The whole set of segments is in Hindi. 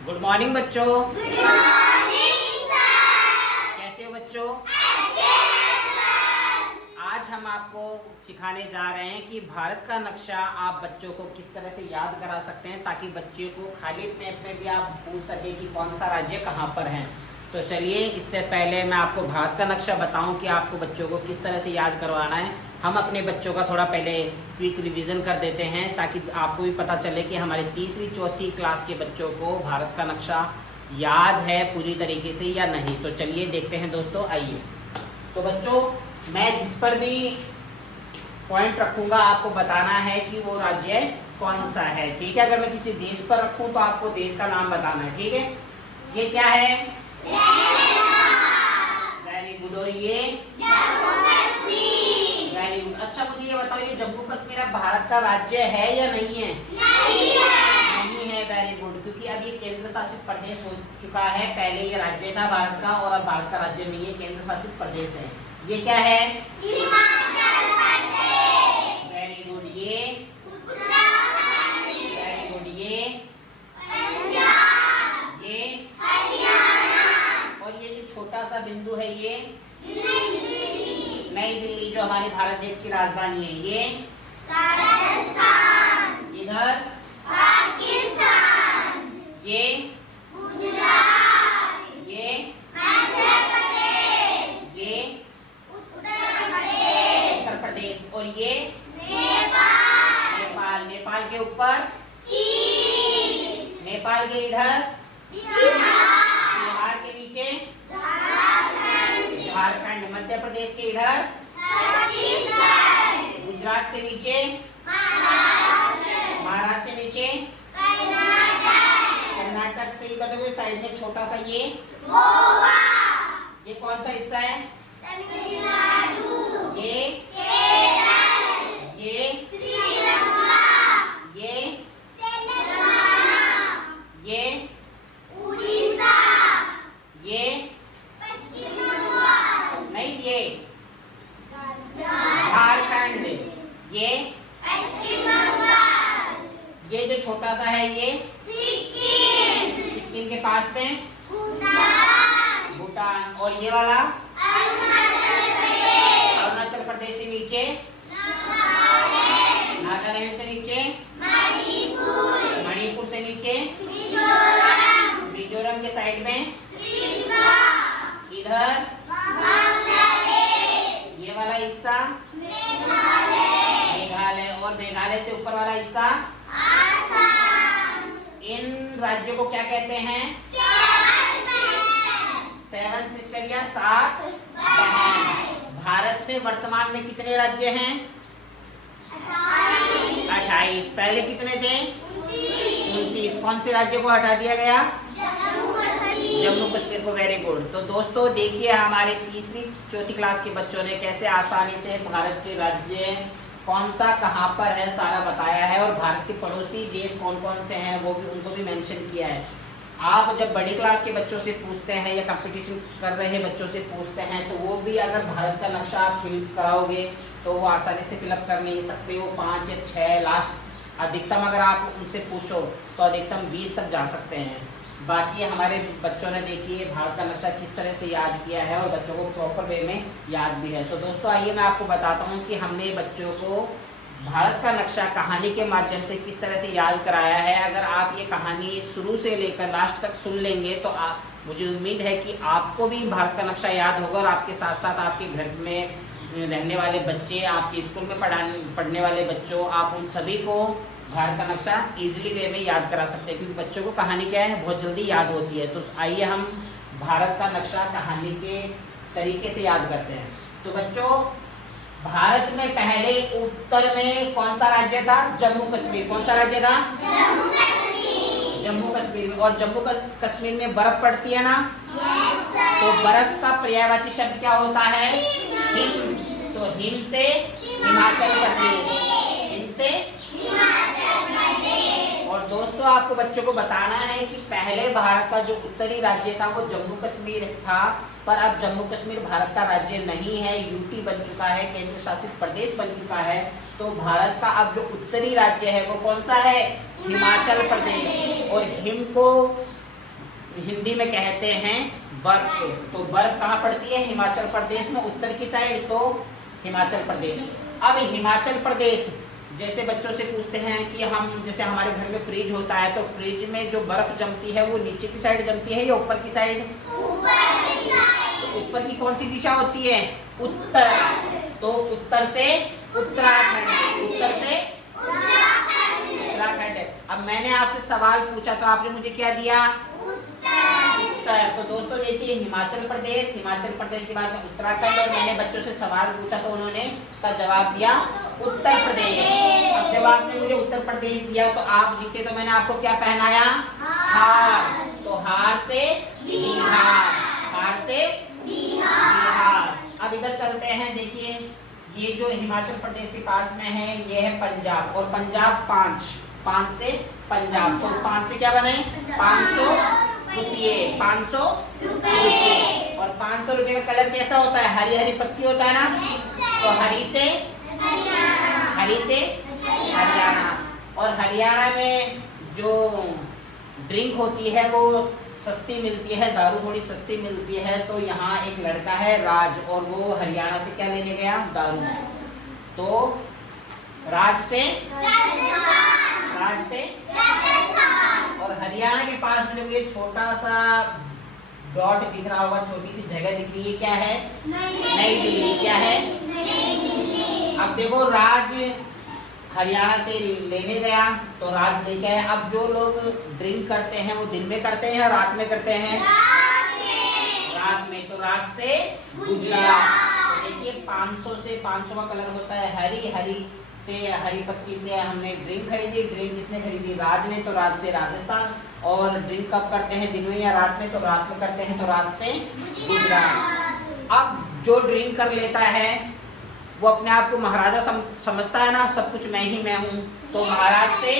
गुड मॉर्निंग बच्चों। Good morning sir. कैसे हो बच्चों? अच्छे हैं सर। आज हम आपको सिखाने जा रहे हैं कि भारत का नक्शा आप बच्चों को किस तरह से याद करा सकते हैं ताकि बच्चे को खाली मैप में भी आप पूछ सके कि कौन सा राज्य कहाँ पर है। तो चलिए, इससे पहले मैं आपको भारत का नक्शा बताऊं कि आपको बच्चों को किस तरह से याद करवाना है। हम अपने बच्चों का थोड़ा पहले क्विक रिवीजन कर देते हैं ताकि आपको भी पता चले कि हमारे तीसरी चौथी क्लास के बच्चों को भारत का नक्शा याद है पूरी तरीके से या नहीं। तो चलिए देखते हैं दोस्तों, आइए। तो बच्चों, मैं जिस पर भी पॉइंट रखूंगा आपको बताना है कि वो राज्य कौन सा है, ठीक है। अगर मैं किसी देश पर रखूं तो आपको देश का नाम बताना है, ठीक है। ये क्या है? Very good. और ये जम्मू कश्मीर। Very good. अच्छा, मुझे ये बताओ, ये जम्मू कश्मीर अब भारत का राज्य है या नहीं है? नहीं है। नहीं है। वेरी गुड, क्योंकि अब ये केंद्र शासित प्रदेश हो चुका है। पहले ये राज्य था भारत का और अब भारत का राज्य नहीं है, केंद्र शासित प्रदेश है। ये क्या है? हिमाचल प्रदेश। Very good. ये उत्तराखंड। Very good. ये पंजाब। ये हरियाणा। और ये जो छोटा सा बिंदु है ये दिल्ली। नई दिल्ली, जो हमारे भारत देश की राजधानी है। ये राजस्थान। इधर पाकिस्तान। ये गुजरात। ये मध्य प्रदेश। ये उत्तर प्रदेश। उत्तर प्रदेश। और ये नेपाल। नेपाल। नेपाल के ऊपर चीन। नेपाल के इधर बिहार। बिहार के नीचे झारखंड। झारखंड। मध्य प्रदेश के इधर छत्तीसगढ़। गुजरात से नीचे महाराष्ट्र। महाराष्ट्र से नीचे कर्नाटक। कर्नाटक से इधर देखो साइड में छोटा सा ये गोवा। ये कौन सा हिस्सा है? तमिलनाडु। ये केरल। ये श्रीलंका। ये तेलंगाना। ये उड़ीसा। ये पश्चिम बंगाल। नहीं, ये झारखंड। ये पश्चिम बंगाल। ये जो छोटा सा है ये सिक्किम। सिक्किम के पास में भूटान। भूटान। और ये वाला अरुणाचल प्रदेश। अरुणाचल प्रदेश से नीचे नागालैंड। नागालैंड से नीचे मणिपुर। मणिपुर से नीचे मिजोरम। मिजोरम के साइड में त्रिपुरा। इधर बांग्लादेश। ये वाला हिस्सा मेघालय। मेघालय। और मेघालय से ऊपर वाला हिस्सा। आसाम। इन राज्यों को क्या कहते हैं? सेवन सिस्टर या सात बहन। भारत में वर्तमान में कितने राज्य हैं? 28। पहले कितने थे? 29। कौन से राज्य को हटा दिया गया? जम्मू कश्मीर को। Very good. तो दोस्तों देखिए, हमारे तीसरी चौथी क्लास के बच्चों ने कैसे आसानी से भारत के राज्य कौन सा कहाँ पर है सारा बताया है, और भारत के पड़ोसी देश कौन कौन से हैं वो भी उनको भी मेंशन किया है। आप जब बड़ी क्लास के बच्चों से पूछते हैं या कंपटीशन कर रहे बच्चों से पूछते हैं तो वो भी अगर भारत का नक्शा आप फिल कराओगे तो वो आसानी से फिलअप कर नहीं सकते। वो 5 या 6 लास्ट अधिकतम अगर आप उनसे पूछो तो अधिकतम 20 तक जा सकते हैं। बाकी हमारे बच्चों ने देखिए भारत का नक्शा किस तरह से याद किया है और बच्चों को प्रॉपर वे में याद भी है। तो दोस्तों आइए मैं आपको बताता हूँ कि हमने बच्चों को भारत का नक्शा कहानी के माध्यम से किस तरह से याद कराया है। अगर आप ये कहानी शुरू से लेकर लास्ट तक सुन लेंगे तो मुझे उम्मीद है कि आपको भी भारत का नक्शा याद होगा और आपके साथ साथ आपके घर में रहने वाले बच्चे, आपके स्कूल में पढ़ने वाले बच्चों, आप उन सभी को भारत का नक्शा इजीली वे में याद करा सकते हैं, क्योंकि बच्चों को कहानी क्या है बहुत जल्दी याद होती है। तो आइए हम भारत का नक्शा कहानी के तरीके से याद करते हैं। तो बच्चों, भारत में पहले उत्तर में कौन सा राज्य था? जम्मू कश्मीर। कौन सा राज्य था? जम्मू कश्मीर में। और जम्मू कश्मीर में बर्फ पड़ती है ना? तो बर्फ का पर्यायवाची शब्द क्या होता है? हिम। तो हिम से हिमाचल प्रदेश। हिम से और दोस्तों आपको बच्चों को बताना है कि पहले भारत का जो उत्तरी राज्य था वो जम्मू कश्मीर था, पर अब जम्मू कश्मीर भारत का राज्य नहीं है, यूटी बन चुका है, केंद्र शासित प्रदेश बन चुका है। तो भारत का अब जो उत्तरी राज्य है वो कौन सा है? हिमाचल प्रदेश। और हिम को हिंदी में कहते हैं बर्फ। तो बर्फ कहाँ पड़ती है? हिमाचल प्रदेश में उत्तर की साइड, तो हिमाचल प्रदेश। अब हिमाचल प्रदेश जैसे बच्चों से पूछते हैं कि हम जैसे हमारे घर में फ्रिज होता है तो फ्रिज में जो बर्फ जमती है वो नीचे की साइड जमती है या ऊपर की साइड? ऊपर की कौन सी दिशा होती है? उत्तर। तो उत्तर से उत्तराखंड, उत्तर से उत्तराखंड। अब मैंने आपसे सवाल पूछा तो आपने मुझे क्या दिया? उत्तर। तो दोस्तों देखिए हिमाचल प्रदेश, हिमाचल प्रदेश के बाद में उत्तराखंड, और मैंने बच्चों से सवाल पूछा तो उन्होंने उसका जवाब दिया उत्तर प्रदेश। अब जब आपने मुझे उत्तर प्रदेश दिया तो आप जीते, तो मैंने आपको क्या पहनाया? हार। तो हार से बिहार, हार से बिहार। अब इधर चलते हैं, देखिए ये जो हिमाचल प्रदेश के पास में है ये है पंजाब, और पंजाब 5 से पंजाब, तो 5 से क्या बने? 500 रुपये, 500 रुपये। और 500 रुपये का कलर कैसा होता है? हरी हरी पत्ती होता है ना, तो हरी से हरियाणा। और हरियाणा में जो ड्रिंक होती है वो सस्ती मिलती है, दारू थोड़ी सस्ती मिलती है। तो यहाँ एक लड़का है राज, और वो हरियाणा से क्या लेने गया? दारू। तो राज से और हरियाणा के पास में देखो ये छोटा सा डॉट दिख रहा होगा, छोटी सी जगह दिख रही है, क्या है? नई दिल्ली। क्या है? अब देखो राज हरियाणा से लेने गया तो राज लेके आया। अब जो लोग ड्रिंक करते हैं वो दिन में करते हैं या रात में करते हैं? रात में। तो रात से गुजरात। तो देखिए 500 से 500 का कलर होता है हरी, हरी से हरी पत्ती से हमने ड्रिंक खरीदी। ड्रिंक किसने खरीदी? राज ने। तो राज से राजस्थान। और ड्रिंक कब करते हैं? दिन में या रात में? तो रात में करते हैं, तो रात से गुजरात। अब जो ड्रिंक कर लेता है वो अपने आप को महाराजा समझता है ना, सब कुछ मैं ही मैं हूँ। तो महाराज से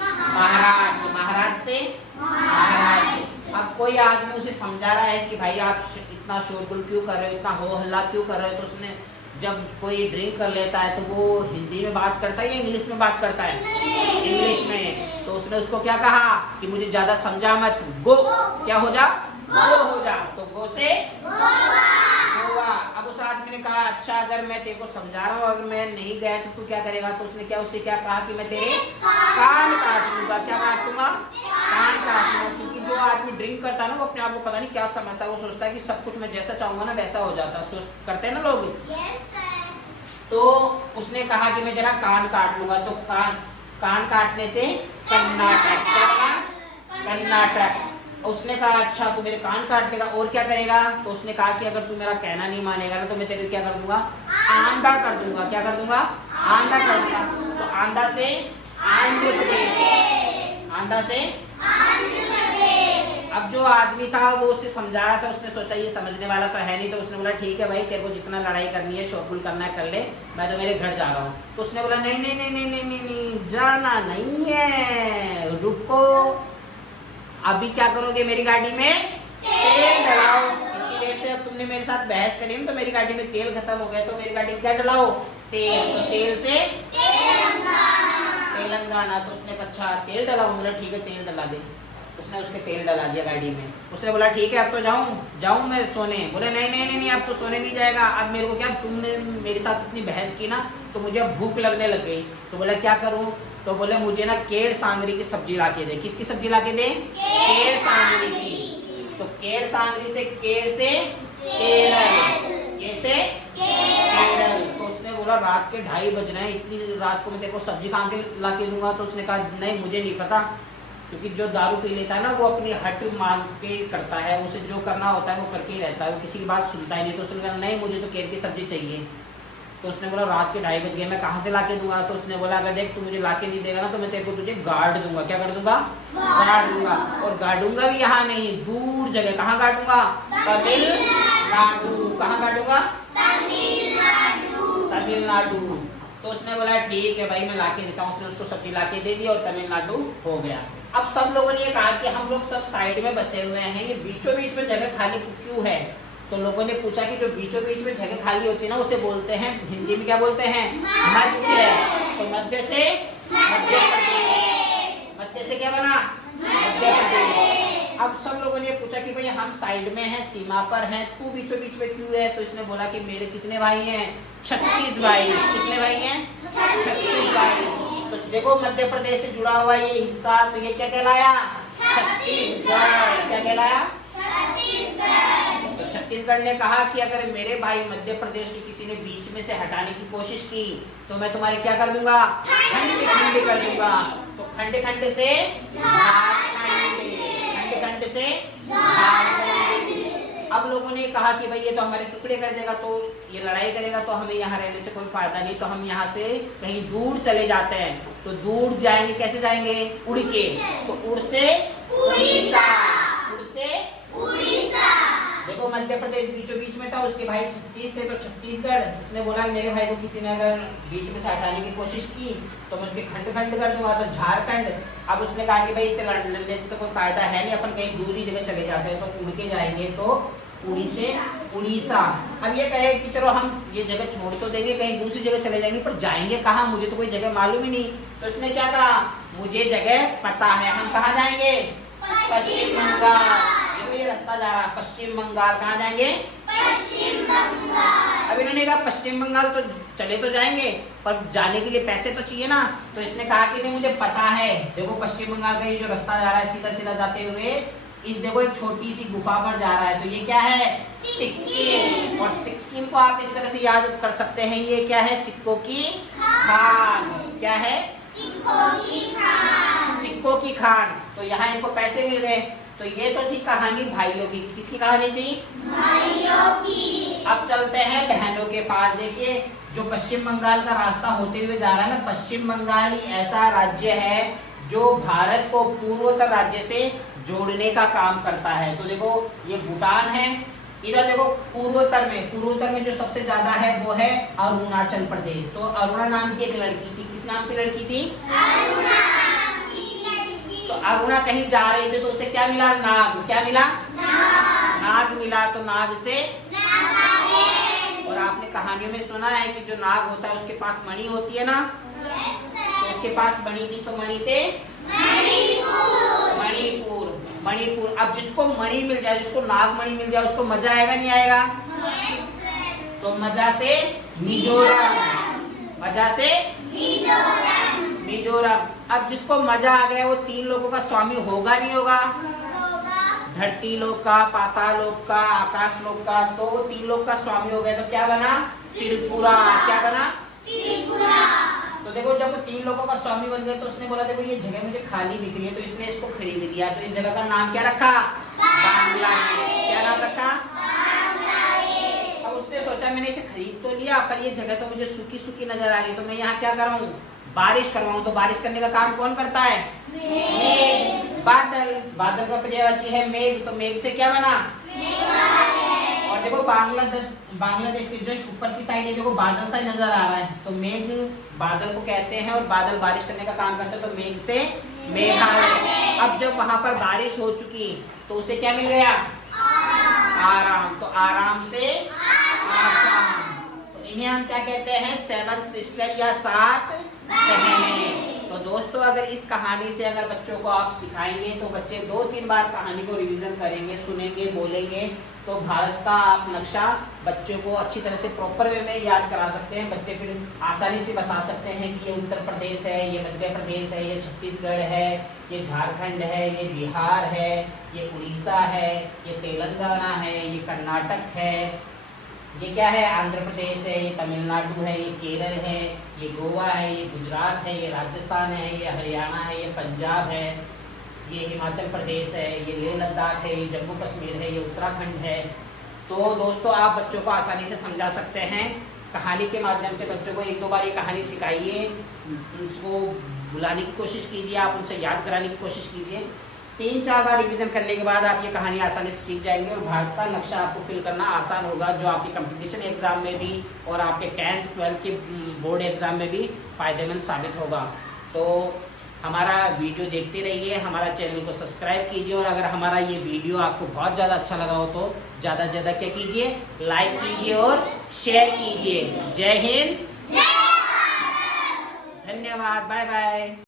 महाराज, तो महाराज से महाराज। अब कोई आदमी उसे समझा रहा है कि भाई आप इतना शोरगुल क्यों कर रहे हो, इतना हो हल्ला क्यों कर रहे हो, तो उसने जब कोई ड्रिंक कर लेता है तो वो हिंदी में बात करता है या इंग्लिश में बात करता है? इंग्लिश में। तो उसने उसको क्या कहा कि मुझे ज्यादा समझा मत, गो, क्या हो जा? गो हो जा। तो गो से गोवा। अब उस आदमी ने कहा अच्छा अगर मैं तेरे को समझा रहा हूँ, अगर मैं नहीं गया तो तू क्या करेगा? तो उसने क्या उससे क्या कहा कि मैं तेरे कान काट लूंगा। क्या काट लूंगा? कान काट लूंगा। क्योंकि जो आदमी ड्रिंक करता है ना वो अपने आप को पता नहीं क्या समझता है, वो सोचता है कि सब कुछ मैं जैसा चाहूंगा ना वैसा हो जाता है, करते हैं ना लोग। तो उसने कहा कि मैं जरा कान काट लूंगा। तो कान काटने से कर्नाटक। क्या बना? कर्नाटक। उसने कहा अच्छा तू मेरे कान काट लेगा और क्या करेगा? तो उसने कहा कि अगर तू मेरा कहना नहीं मानेगा ना तो मैं तेरे क्या कर दूंगा? आंधा कर दूंगा। क्या कर दूंगा? आंधा कर दूंगा। तो आंधा से आंध्र प्रदेश, आंधा से आंध्र प्रदेश। अब जो आदमी था वो उसे समझा रहा था, उसने सोचा ये समझने वाला तो है नहीं, तो उसने बोला ठीक है भाई तेरे को जितना लड़ाई करनी है शोरगुल करना है कर ले, मैं तो मेरे घर जा रहा हूँ। तो उसने बोला नहीं नहीं नहीं नहीं नहीं नहीं नहीं जाना नहीं है, रुको, अभी क्या करोगे? मेरी गाड़ी में तेल डलाओ। इतनी देर से अब तुमने मेरे साथ बहस करी तो मेरी गाड़ी में तेल खत्म हो गया, तो मेरी गाड़ी में क्या डलाओ? तेल। तो तेल से तेलंगाना। तो उसने कहा अच्छा तेल डलाओ। बोला ठीक है तेल डला दे। उसने उसके तेल डला दिया गाड़ी में। उसने बोला ठीक है अब तो जाऊं मैं सोने। बोले नहीं नहीं नहीं नहीं अब तो सोने नहीं जाएगा, अब मेरे को क्या, तुमने मेरे साथ इतनी बहस की ना तो मुझे अब भूख लगने लग गई। तो बोला क्या करूं? तो बोले मुझे ना केर सांगरी की सब्जी ला के दे। किसकी सब्जी ला के दे? केर सांगरी की। तो केर सांगरी से केर से केरल, कैसे? केरल। तो उसने बोला रात के 2:30 बज रहे हैं, इतनी रात को मैं तेरे को सब्जी कहाँ के ला के दूंगा? तो उसने कहा नहीं मुझे नहीं पता, क्योंकि जो दारू पी लेता है ना वो अपनी हट मान के करता है, उसे जो करना होता है वो करके ही रहता है, वो किसी की बात सुनता ही नहीं। तो उसने कहा नहीं मुझे तो केर की सब्जी चाहिए। तो उसने बोला रात के 2:30 बज गए मैं कहाँ से ला के दूंगा? तो उसने बोला अगर देख तू मुझे ला के नहीं देगा ना तो मैं तेरे को तुझे गाड़ दूंगा। क्या कर दूंगा? गाड़ दूंगा। और गाड़ूंगा भी यहाँ नहीं, दूर जगह। कहाँ गाड़ूंगा? तमिलनाडु। कहाँ गाड़ूंगा? तमिलनाडु। तो उसने बोला ठीक है भाई मैं ला के देता हूँ। उसने उसको सब्जी ला के दे दी और तमिलनाडु हो गया। अब सब लोगों ने ये कहा कि हम लोग सब साइड में बसे हुए हैं, ये बीचों बीच में जगह खाली क्यों है? तो लोगों ने पूछा कि जो बीचों बीच में जगह खाली होती है ना उसे बोलते हैं, हिंदी में क्या बोलते हैं? मध्य। तो मध्य से मध्य प्रदेश। मध्य से क्या बना? मध्य प्रदेश। अब सब लोगों ने पूछा कि भाई हम साइड में हैं, सीमा पर हैं, तू बीचों बीच में क्यों है? तो इसने बोला कि मेरे कितने भाई हैं? 36 भाई। कितने भाई हैं? 36 भाई। तो देखो मध्य प्रदेश से जुड़ा हुआ ये हिस्सा, तो ये क्या कहलाया? छत्तीसगढ़। क्या कहलाया? तो छत्तीसगढ़ ने कहा कि अगर मेरे भाई मध्य प्रदेश को किसी ने बीच में से हटाने की कोशिश की तो मैं तुम्हारे क्या कर दूंगा? खंड खंड कर दूंगा। तो खंड खंड से झारखंड, खंड खंड से झारखंड। अब लोगों ने कहा कि भाई ये तो हमारे टुकड़े कर देगा, तो ये लड़ाई करेगा, तो हमें यहाँ रहने से कोई फायदा नहीं, तो हम यहाँ से कहीं दूर चले जाते हैं। तो दूर जाएंगे, कैसे जाएंगे? उड़ के। तो उड़ से उड़ीसा, उड़ से उड़ीसा। देखो मध्य प्रदेश बीचों बीच में था, उसके भाई 36 थे, तो छत्तीसगढ़। इसने बोला मेरे भाई को किसी ने अगर बीच में से हटाने की कोशिश की तो मैं उसके खंड खंड कर दूंगा, तो झारखंड। अब उसने कहा कि भाई इससे लड़ने से तो कोई फायदा है नहीं, अपन कहीं दूसरी जगह चले जाते हैं, तो उड़ के जाएंगे, तो उड़ी से उड़ीसा। अब ये कहे कि चलो हम ये जगह छोड़ तो देंगे, कहीं दूसरी जगह चले जाएंगे, पर जाएंगे कहाँ? मुझे तो कोई जगह मालूम ही नहीं। तो इसने क्या कहा? मुझे जगह पता है, हम कहाँ जाएंगे? पश्चिम बंगाल। ये रास्ता जा रहा है पश्चिम बंगाल। कहाँ जाएंगे? पश्चिम बंगाल। अब इन्होंने कहा पश्चिम बंगाल तो चले तो जाएंगे, पर जाने के लिए पैसे तो चाहिए ना। तो इसने कहा कि नहीं मुझे पता है, देखो पश्चिम बंगाल का ये जो रास्ता जा रहा है सीधा सीधा जाते हुए, इस देखो एक छोटी सी गुफा पर जा रहा है, तो ये क्या है? सिक्किम। और सिक्किम को आप इस तरह से याद कर सकते हैं, ये क्या है? सिक्कों की खान। क्या है? सिक्कों की खान। सिक्कों की खान। तो यहाँ इनको पैसे मिल गए। तो ये तो थी कहानी भाइयों की। किसकी कहानी थी? भाइयों की। अब चलते हैं बहनों के पास। देखिए जो पश्चिम बंगाल का रास्ता होते हुए जा रहा है ना, पश्चिम बंगाल ही ऐसा राज्य है जो भारत को पूर्वोत्तर राज्य से जोड़ने का काम करता है। तो देखो ये भूटान है, इधर देखो पूर्वोत्तर में जो सबसे ज्यादा है वो है अरुणाचल प्रदेश। तो अरुणा नाम की एक लड़की थी। किस नाम की लड़की थी? अरुणा। तो अरुणा कहीं जा रही थी, तो उसे क्या मिला? नाग। क्या मिला? नाग मिला। तो नाग से और आपने कहानियों में सुना है कि जो नाग होता है उसके पास मणि होती है ना, तो उसके पास मणि थी, तो मणि से मणिपुर। मणिपुर। अब जिसको मणि मिल जाए, जिसको नाग मणि मिल जाए, उसको मजा आएगा नहीं आएगा? तो मजा से मिजोरम। मजा से मिजोरम। अब जिसको मजा आ गया वो 3 लोगों का स्वामी होगा नहीं होगा? धरती लोक का, पाताल लोक का, आकाश लोक का। तो वो 3 लोग का स्वामी हो गया, तो क्या बना? त्रिपुरा। क्या बना? त्रिपुरा। तो देखो जब वो 3 लोगों का स्वामी बन गया, तो उसने बोला देखो ये जगह मुझे खाली दिख रही है, तो इसने इसको खरीद लिया। तो इस जगह का नाम क्या रखा? बांग्लादेश। क्या नाम रखा? अब उसने सोचा मैंने इसे खरीद तो लिया, पर ये जगह तो मुझे सूखी सूखी नजर आ रही है, तो मैं यहाँ क्या कराऊं? बारिश करवाऊं। तो बारिश करने का काम कौन करता है? मेघ। बादल। बादल का पर्यायवाची है मेघ, तो मेघ से क्या बना? और देखो बांग्लादेश के जस्ट ऊपर की साइड देखो बादल सा नजर आ रहा है, तो मेघ बादल को कहते हैं, और बादल बारिश करने का काम करते हैं, तो मेघ से मेघालय। अब जब वहां पर बारिश हो चुकी तो उसे क्या मिल गया? आराम। तो आराम से आसाम। तो इन्हें हम क्या कहते हैं? 7 सिस्टर या 7 बहनें। तो दोस्तों अगर इस कहानी से अगर बच्चों को आप सिखाएंगे तो बच्चे 2-3 बार कहानी को रिवीजन करेंगे, सुनेंगे, बोलेंगे, तो भारत का आप नक्शा बच्चों को अच्छी तरह से प्रॉपर वे में याद करा सकते हैं। बच्चे फिर आसानी से बता सकते हैं कि ये उत्तर प्रदेश है, ये मध्य प्रदेश है, ये छत्तीसगढ़ है, ये झारखंड है, ये बिहार है, ये उड़ीसा है, ये तेलंगाना है, ये कर्नाटक है, ये क्या है? आंध्र प्रदेश है, ये तमिलनाडु है, ये केरल है, ये गोवा है, ये गुजरात है, ये राजस्थान है, ये हरियाणा है, ये पंजाब है, ये हिमाचल प्रदेश है, ये लेह लद्दाख है, ये जम्मू कश्मीर है, ये उत्तराखंड है। तो दोस्तों आप बच्चों को आसानी से समझा सकते हैं। कहानी के माध्यम से बच्चों को 1-2 बार ये कहानी सिखाइए, उसको बुलाने की कोशिश कीजिए, आप उनसे याद कराने की कोशिश कीजिए। 3-4 बार रिवीजन करने के बाद आप ये कहानी आसानी से सीख जाएंगे और भारत का नक्शा आपको फिल करना आसान होगा, जो आपके कंपटीशन एग्जाम में भी और आपके 10th 12th के बोर्ड एग्जाम में भी फायदेमंद साबित होगा। तो हमारा वीडियो देखते रहिए, हमारा चैनल को सब्सक्राइब कीजिए, और अगर हमारा ये वीडियो आपको बहुत ज़्यादा अच्छा लगा हो तो ज़्यादा से ज़्यादा क्या कीजिए? लाइक कीजिए और शेयर कीजिए। जय हिंद, धन्यवाद, बाय बाय।